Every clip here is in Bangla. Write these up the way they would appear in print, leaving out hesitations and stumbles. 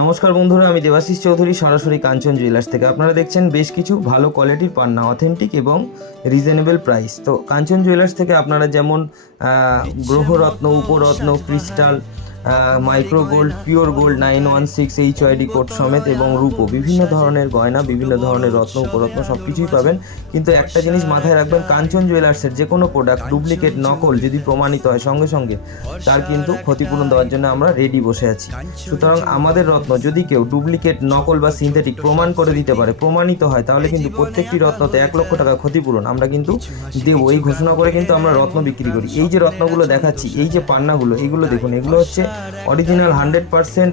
নমস্কার বন্ধুরা, আমি দেবাশিস চৌধুরী সরাসরি কাঞ্চন জুয়েলার্স থেকে। আপনারা দেখছেন বেশ কিছু ভালো কোয়ালিটির পান্না, অথেন্টিক এবং রিজনেবল প্রাইস। তো কাঞ্চন জুয়েলার্স থেকে আপনারা যেমন গ্রহরত্ন, উপরত্ন, crystal, micro gold, pure gold 916 HYD code সমেত এবং রূপো, বিভিন্ন ধরনের গয়না, বিভিন্ন ধরনের রত্ন, উপরত্ন সব কিছুই পাবেন। কিন্তু একটা জিনিস মাথায় রাখবেন, কাঞ্চন জুয়েলার্সের যে কোনো প্রোডাক্ট ডুপ্লিকেট, নকল যদি প্রমাণিত হয় সঙ্গে সঙ্গে তার কিন্তু ক্ষতিপূরণ দেওয়ার জন্য আমরা রেডি বসে আছি। সুতরাং আমাদের রত্ন যদি কেউ ডুপ্লিকেট, নকল বা সিনথেটিক প্রমাণ করে দিতে পারে, প্রমাণিত হয়, তাহলে কিন্তু প্রত্যেকটি রত্নতে 1 লক্ষ টাকা ক্ষতিপূরণ আমরা কিন্তু দেবো। এই ঘোষণা করে কিন্তু আমরা রত্ন বিক্রি করি। এই যে রত্নগুলো দেখাচ্ছি, এই যে পান্নাগুলো, এইগুলো দেখুন, এগুলো হচ্ছে অরিজিনাল 100%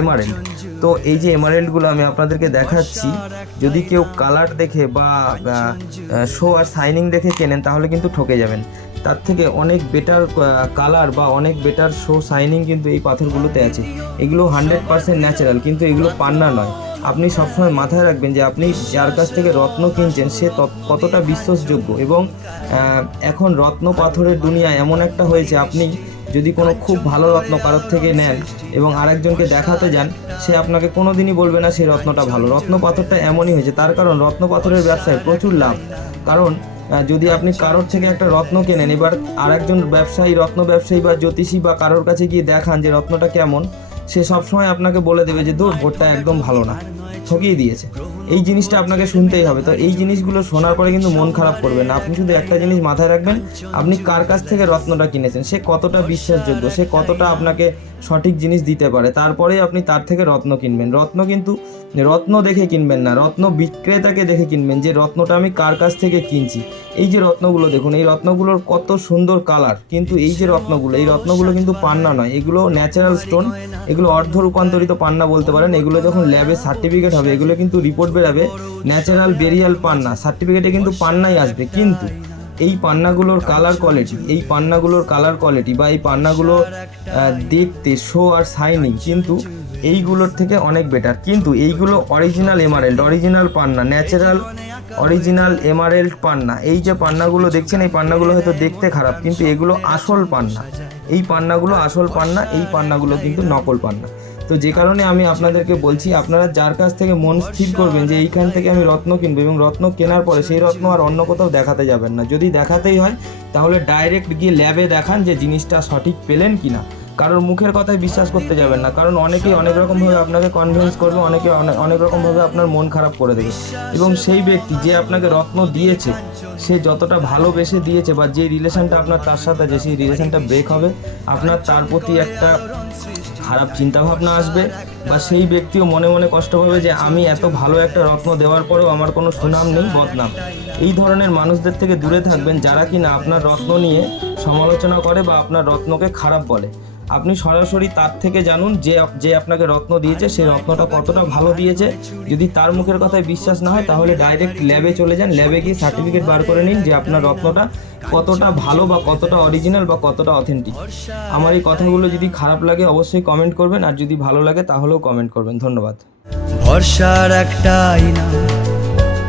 এমারেল্ড। তো এই যে এমারেল্ডগুলো আমি আপনাদেরকে দেখাচ্ছি, যদি কেউ কালার দেখে বা শো আর সাইনিং দেখে কেনেন তাহলে কিন্তু ঠকে যাবেন। তার থেকে অনেক বেটার কালার বা অনেক বেটার শো সাইনিং কিন্তু এই পাথরগুলোতে আছে। এগুলো 100% ন্যাচারাল, কিন্তু এগুলো পান্না নয়। আপনি সবসময় মাথায় রাখবেন যে আপনি যার কাছ থেকে রত্ন কিনছেন সে কতটা বিশ্বাসযোগ্য। এবং এখন রত্ন পাথরের দুনিয়া এমন একটা হয়েছে, আপনি যদি কোনো খুব ভালো রত্ন কারোর থেকে নেন এবং আরেকজনকে দেখাতে যান, সে আপনাকে কোনো দিনই বলবে না সেই রত্নটা ভালো। রত্ন পাথরটা এমনই হয়েছে, তার কারণ রত্ন পাথরের ব্যবসায় প্রচুর লাভ। কারণ যদি আপনি কারোর থেকে একটা রত্ন কেনেন, এবার আরেকজন ব্যবসায়ী, রত্ন ব্যবসায়ী বা জ্যোতিষী বা কারোর কাছে গিয়ে দেখান যে রত্নটা কেমন, সে সবসময় আপনাকে বলে দেবে যে দূর, ভোটটা একদম ভালো না, ঠকিয়ে দিয়েছে। এই জিনিসটা আপনাকে শুনতেই হবে। তো এই জিনিসগুলো শোনার পরে কিন্তু মন খারাপ করবেন না। আপনি শুধু একটা জিনিস মাথায় রাখবেন, আপনি কার কাছ থেকে রত্নটা কিনেছেন, সে কতটা বিশ্বাসযোগ্য, সে কতটা আপনাকে সঠিক জিনিস দিতে পারে, তারপরেই আপনি তার থেকে রত্ন কিনবেন। রত্ন কিন্তু রত্ন দেখে কিনবেন না, রত্ন বিক্রেতাকে দেখে কিনবেন, যে রত্নটা আমি কার কাছ থেকে কিনছি। এই যে রত্নগুলো দেখুন, এই রত্নগুলোর কত সুন্দর কালার, কিন্তু এই যে রত্নগুলো, এই রত্নগুলো কিন্তু পান্না নয়, এগুলো ন্যাচারাল স্টোন, এগুলো অর্ধ রূপান্তরিত পান্না বলতে পারেন। এগুলো যখন ল্যাবে সার্টিফিকেট হবে, এগুলো কিন্তু রিপোর্ট বেরাবে ন্যাচারাল বেরিয়াল পান্না, সার্টিফিকেটে কিন্তু পান্নাই আসবে। কিন্তু এই পান্নাগুলোর কালার কোয়ালিটি, এই পান্নাগুলোর কালার কোয়ালিটি বা এই পান্নাগুলো দেখতে, শো আর সাইনিং কিন্তু এইগুলোর থেকে অনেক বেটার। কিন্তু এইগুলো অরিজিনাল এমারেল্ড, অরিজিনাল পান্না, ন্যাচারাল অরিজিনাল এমারেল্ড পান্না। এই যে পান্নাগুলো দেখছেন, এই পান্নাগুলো হয়তো দেখতে খারাপ, কিন্তু এগুলো আসল পান্না। এই পান্নাগুলো আসল পান্না, এই পান্নাগুলো কিন্তু নকল পান্না। তো যে কারণে আমি আপনাদেরকে বলছি, আপনারা যার কাছ থেকে মন স্থির করবেন যে এইখান থেকে আমি রত্ন কিনবো, এবং রত্ন কেনার পরে সেই রত্ন আর অন্য কোথাও দেখাতে যাবেন না। যদি দেখাতেই হয় তাহলে ডাইরেক্ট গিয়ে ল্যাবে দেখান যে জিনিসটা সঠিক পেলেন কিনা। কারোর মুখের কথায় বিশ্বাস করতে যাবেন না, কারণ অনেকেই অনেক রকমভাবে আপনাকে কনভিন্স করবে, অনেকে অনেক রকমভাবে আপনার মন খারাপ করে দেবে। এবং সেই ব্যক্তি যে আপনাকে রত্ন দিয়েছে, সে যতটা ভালোবেসে দিয়েছে বা যে রিলেশনটা আপনার তার সাথে আছে, সেই রিলেশনটা ব্রেক হবে, আপনার তার প্রতি একটা খারাপ চিন্তাভাবনা আসবে, বা সেই ব্যক্তিও মনে মনে কষ্ট পাবে যে আমি এত ভালো একটা রত্ন দেওয়ার পরেও আমার কোনো সুনাম নেই, বদনাম। এই ধরনের মানুষদের থেকে দূরে থাকবেন, যারা কিনা আপনার রত্ন নিয়ে সমালোচনা করে বা আপনার রত্নকে খারাপ বলে। আপনি সরাসরি তার থেকে জানুন যে আপনাকে রত্ন দিয়েছে সেই রত্নটা কতটা ভালো দিয়েছে। যদি তার মুখের কথায় বিশ্বাস না হয় তাহলে ডাইরেক্ট ল্যাবে চলে যান, ল্যাবে গিয়ে সার্টিফিকেট বার করে নিন যে আপনার রত্নটা কতটা ভালো বা কতটা অরিজিনাল বা কতটা অথেন্টিক। আমার এই কথাগুলো যদি খারাপ লাগে অবশ্যই কমেন্ট করবেন, আর যদি ভালো লাগে তাহলেও কমেন্ট করবেন। ধন্যবাদ। ভরসার একটা আয়না,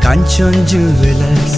কাঞ্চন জুয়েলার্স।